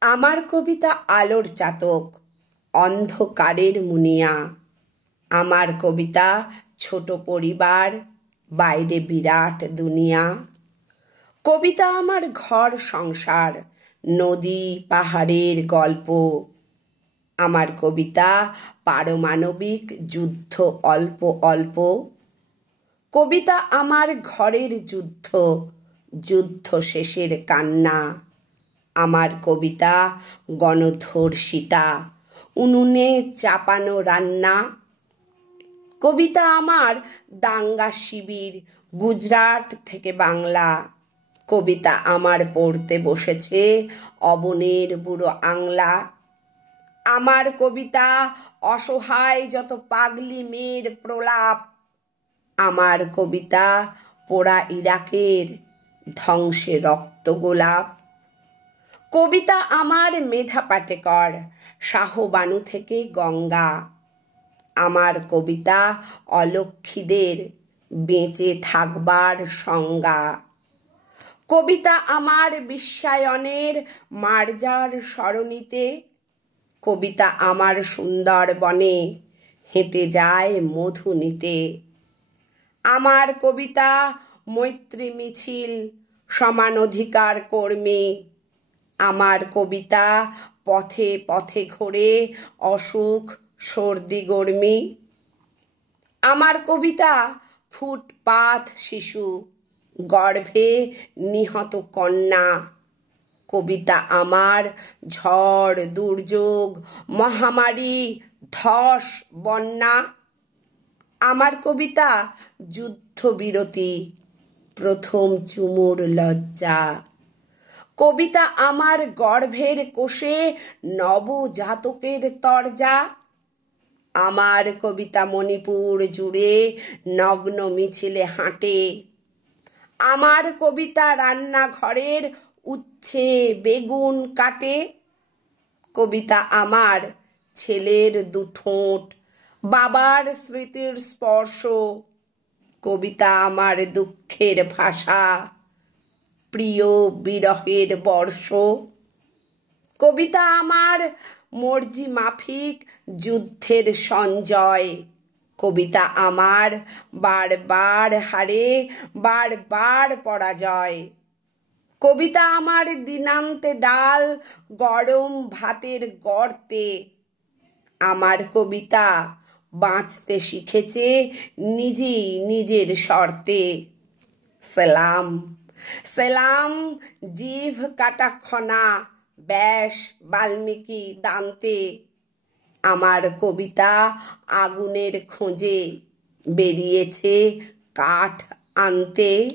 আমার কবিতা আলোর চাতক, অন্ধকারের মুনিয়া। আমার কবিতা ছোট পরিবার, বাইরে বিরাট দুনিয়া। কবিতা আমার ঘর সংসার, নদী পাহাড়ের গল্প। আমার কবিতা পারমাণবিক যুদ্ধ অল্প অল্প। কবিতা আমার ঘরের যুদ্ধ, যুদ্ধ শেষের কান্না। আমার কবিতা গণধর্ষিতা, উনুনে চাপানো রান্না। কবিতা আমার দাঙ্গা শিবির, গুজরাট থেকে বাংলা। কবিতা আমার পড়তে বসেছে অবনের বুড়ো আংলা। আমার কবিতা অসহায় যত পাগলি মেয়ের প্রলাপ। আমার কবিতা পোড়া ইরাকের ধ্বংসে রক্ত গোলাপ। কবিতা আমার মেধা পাটেকর, শাহবানু থেকে গঙ্গা। আমার কবিতা অলক্ষীদের বেঁচে থাকবার সংজ্ঞা। কবিতা আমার বিশ্বায়নের মার্জার সরণিতে। কবিতা আমার সুন্দরবনে হেঁটে যায় মধু নিতে। আমার কবিতা মৈত্রী মিছিল, সমান অধিকার কর্মী। আমার কবিতা পথে পথে ঘোরে অসুখ সর্দি গর্মি। আমার কবিতা ফুটপাথ শিশু, গর্ভে নিহত কন্যা। কবিতা আমার ঝড় দুর্যোগ মহামারী ধস বন্যা। আমার কবিতা যুদ্ধবিরতি, প্রথম চুমুর লজ্জা। কবিতা আমার গর্ভের কোষে নবজাতকের তরজা। আমার কবিতা মণিপুর জুড়ে নগ্ন মিছিলে হাঁটে। আমার কবিতা রান্নাঘরের উচ্ছে বেগুন কাটে। কবিতা আমার ছেলের দুঠোঁট, বাবার স্মৃতির স্পর্শ। কবিতা আমার দুঃখের ভাষা, প্রিয় বিরহের বর্ষ। কবিতা আমার মর্জি মাফিক যুদ্ধের সঞ্জয়। কবিতা আমার বারবার হারে বারবার পরাজয়। কবিতা আমার দিনান্তে ডাল গরম ভাতের গর্তে। আমার কবিতা বাঁচতে শিখেছে নিজেই নিজের শর্তে। সেলাম সেলাম জিভ কাটা খনা, ব্যাস বাল্মীকি দান্তে। আমার কবিতা আগুনের খোঁজে বেরিয়েছে কাঠ আনতে।